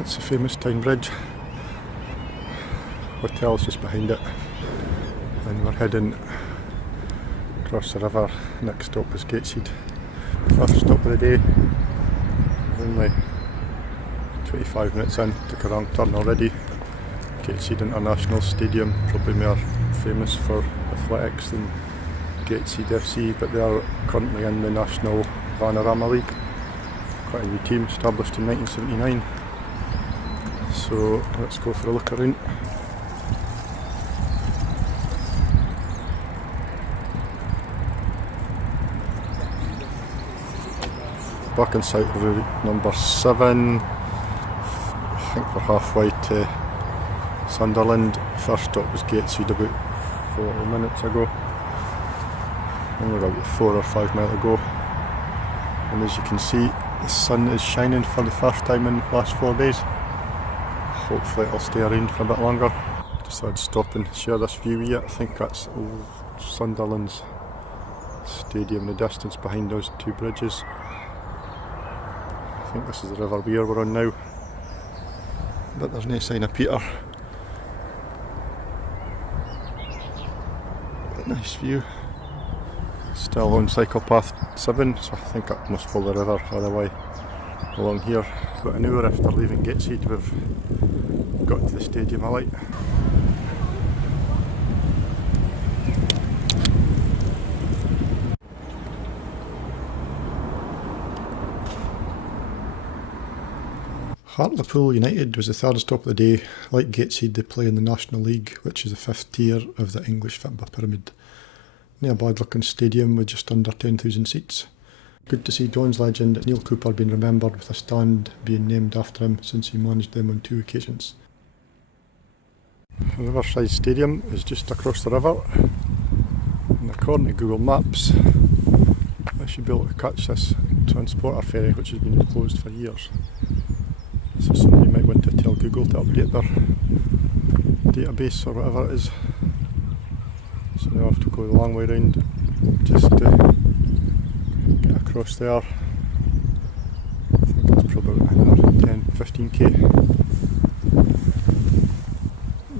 It's a famous town bridge. Hotel's just behind it, and we're heading across the river. Next stop is Gateshead. First stop of the day. Only 25 minutes in, took a wrong turn already. Gateshead International Stadium, probably more famous for athletics than Gateshead FC, but they are currently in the National Vanarama League. Quite a new team, established in 1979. So let's go for a look around. Back inside route number 7. I think we're halfway to Sunderland. First stop was Gateshead about 40 minutes ago. Only about 4 or 5 miles ago. And as you can see, the sun is shining for the first time in the last 4 days. Hopefully it'll stay around for a bit longer. Just thought I'd stop and share this view with you. I think that's old Sunderland's stadium in the distance behind those two bridges. I think this is the River Wear we're on now, but there's no sign of Peter. But nice view. Still on cycle path 7, so I think I must follow the river all the way along here. About an hour after leaving Gateshead, we've got to the stadium I like. Hartlepool United was the third stop of the day. Like Gateshead, they play in the National League, which is the 5th tier of the English football pyramid. Not a bad looking stadium with just under 10,000 seats. Good to see Dons legend Neil Cooper being remembered with a stand being named after him since he managed them on 2 occasions. The Riverside Stadium is just across the river, and according to Google Maps I should be able to catch this transporter ferry, which has been closed for years. So somebody might want to tell Google to update their database or whatever it is. So now I have to go the long way round just to get across there. I think that's probably another 10-15k.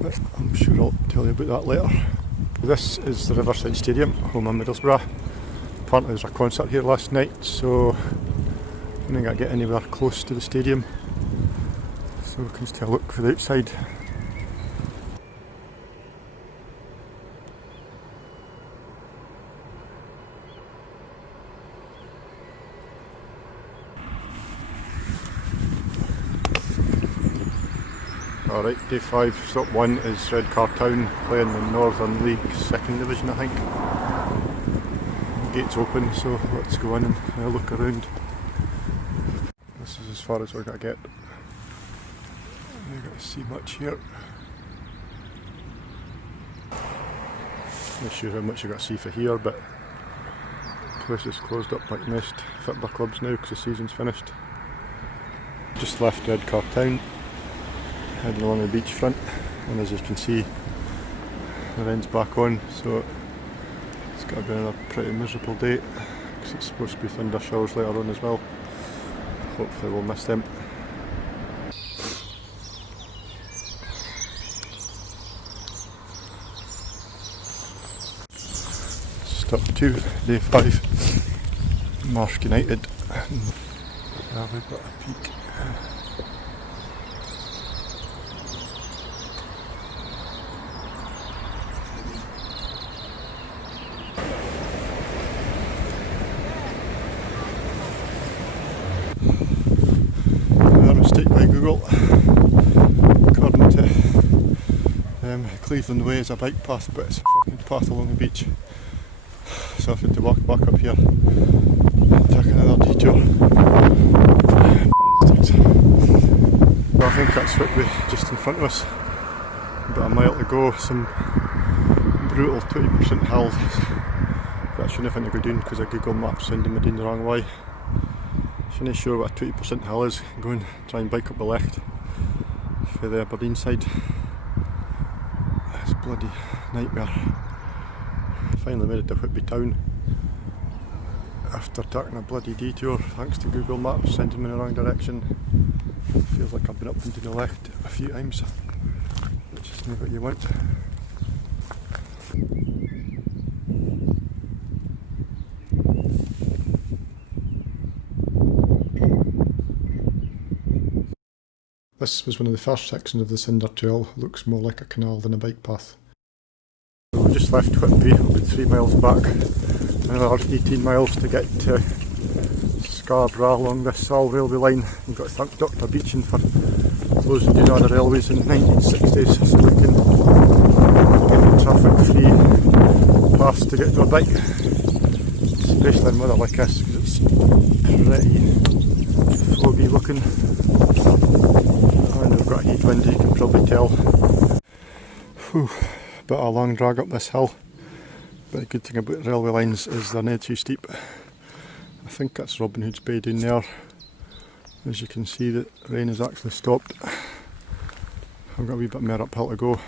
But I'm sure I'll tell you about that later. This is the Riverside Stadium, home of Middlesbrough. Apparently there was a concert here last night, so I think I get anywhere close to the stadium. So we can just have a look from the outside. Alright, day 5, stop 1 is Redcar Town, playing the Northern League 2nd Division I think. Gates open, so let's go in and have a look around. This is as far as we're going to get. Not going to see much here. Not sure how much you're going to see for here, but the place is closed up like most football clubs now because the season's finished. Just left Redcar Town, heading along the beachfront, and as you can see the rain's back on, so it's going to be another pretty miserable day because it's supposed to be thunder showers later on as well. Hopefully we'll miss them. Stop 2, day 5, Marsh United. Now we've got a peak. Another mistake by Google. According to Cleveland Way is a bike path, but it's a fucking path along the beach. So I've had to walk back up here and take another detour. Well, I think that's what we just in front of us. About a mile to go, some brutal 20% hills. But I shouldn't have anything to go down because of Google Maps sending me down the wrong way. I'm not sure what a 20% hill is. Go and try and bike up the left for the Aberdeen side. It's a bloody nightmare. Finally made it to Whitby town. after taking a bloody detour thanks to Google Maps sending me in the wrong direction. Feels like I've been up and to the left a few times, which is not what you want. This was one of the first sections of the Cinder Trail. It looks more like a canal than a bike path. So we just left Whitby, about 3 miles back, another 18 miles to get to Scarborough along this Hull railway line. We've got to thank Dr Beeching for closing down all the railways in the 1960s so we can get traffic free paths to get to a bike, especially in weather like this because it's pretty foggy looking. And we've got a headwind, you can probably tell. Whew, bit of a long drag up this hill, but the good thing about railway lines is they're not too steep. I think that's Robin Hood's Bay down there. As you can see, the rain has actually stopped. I've got a wee bit more uphill to go,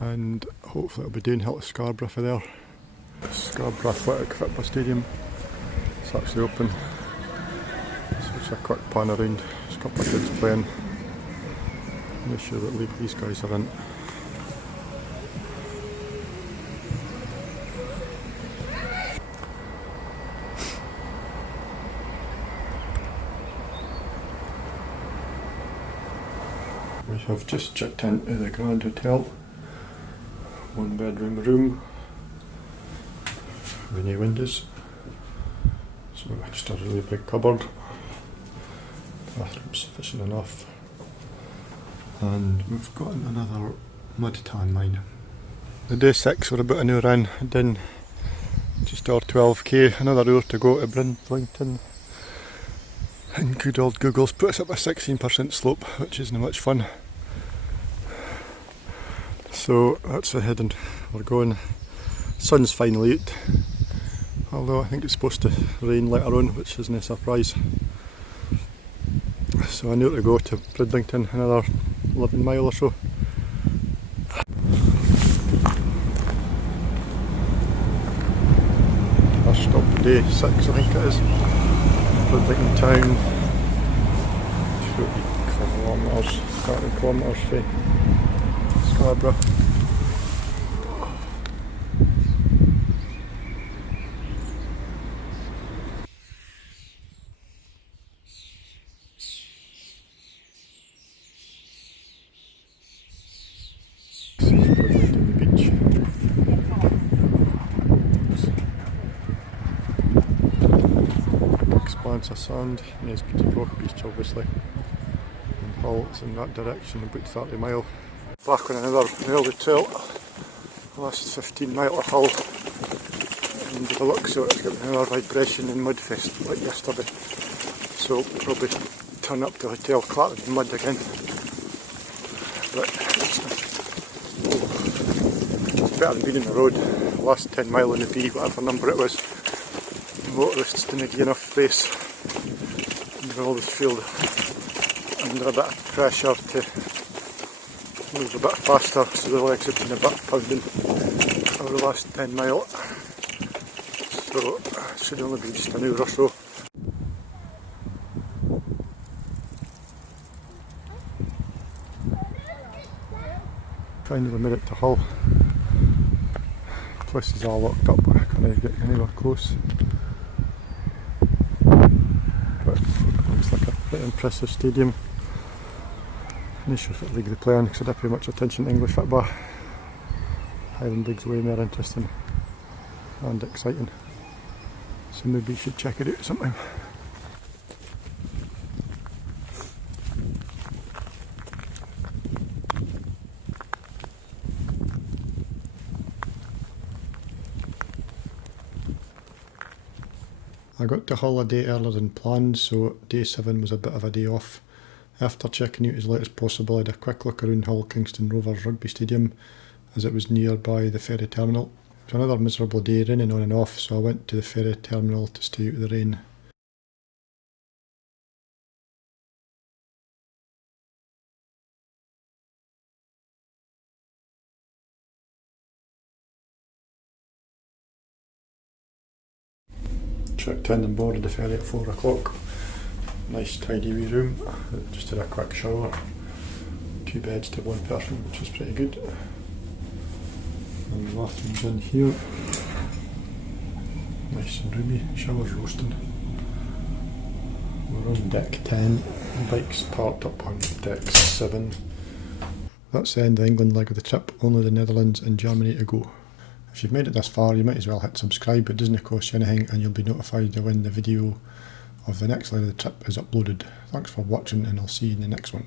and hopefully it'll be downhill to Scarborough for there. Scarborough Athletic Football Stadium, it's actually open. So it's a quick pan around. There's a couple of kids playing. Make sure that these guys are in. We have just checked into the Grand Hotel. 1 bedroom room with no windows. So just a really big cupboard. Bathroom sufficient enough. And we've got another mud tan line. The day 6 we're about an hour in, done just our 12k, another hour to go to Bridlington. And good old Google's put us up a 16% slope, which isn't much fun. So that's ahead and we're going. Sun's finally out, although I think it's supposed to rain later on, which isn't a surprise. So an hour to go to Bridlington, another 11 mile or so. First stop today, 6 I think it is. Bridlington town. Should be kilometres, 30 kilometres from Scarborough. Expanse of sand, nice beauty broke beach obviously, and Hull is in that direction, about 30 mile. Back on another railway trail, last 15 mile to Hull, and by the looks of it it's got another vibration and mudfest like yesterday, so probably turn up to the hotel clattered in mud again, but it's better than being on the road. Last 10 mile in the B, whatever number it was, motorists didn't give enough space, and they always feel under a bit of pressure to move a bit faster, so the legs have been a bit pounding over the last 10 mile, so it should only be just an hour or so. Finally made it to Hull. The place is all locked up, I can't get anywhere close. But it looks like a pretty impressive stadium. I'm not sure if it's legally playing because I don't pay much attention to English football. Highland League's way more interesting and exciting, so maybe you should check it out sometime. I got to Hull a day earlier than planned, so day 7 was a bit of a day off. After checking out as late as possible, I had a quick look around Hull Kingston Rovers Rugby Stadium as it was nearby the ferry terminal. It was another miserable day, raining on and off, so I went to the ferry terminal to stay out of the rain. checked in and boarded the ferry at 4 o'clock. Nice tidy wee room. Just did a quick shower. 2 beds to 1 person, which is pretty good. And the bathroom's in here. Nice and roomy. Shower's roasting. We're on deck 10. Bike's parked up on deck 7. That's the end of the England leg of the trip. Only the Netherlands and Germany to go. If you've made it this far, you might as well hit subscribe. It doesn't cost you anything, and you'll be notified when the video of the next leg of the trip is uploaded. Thanks for watching, and I'll see you in the next one.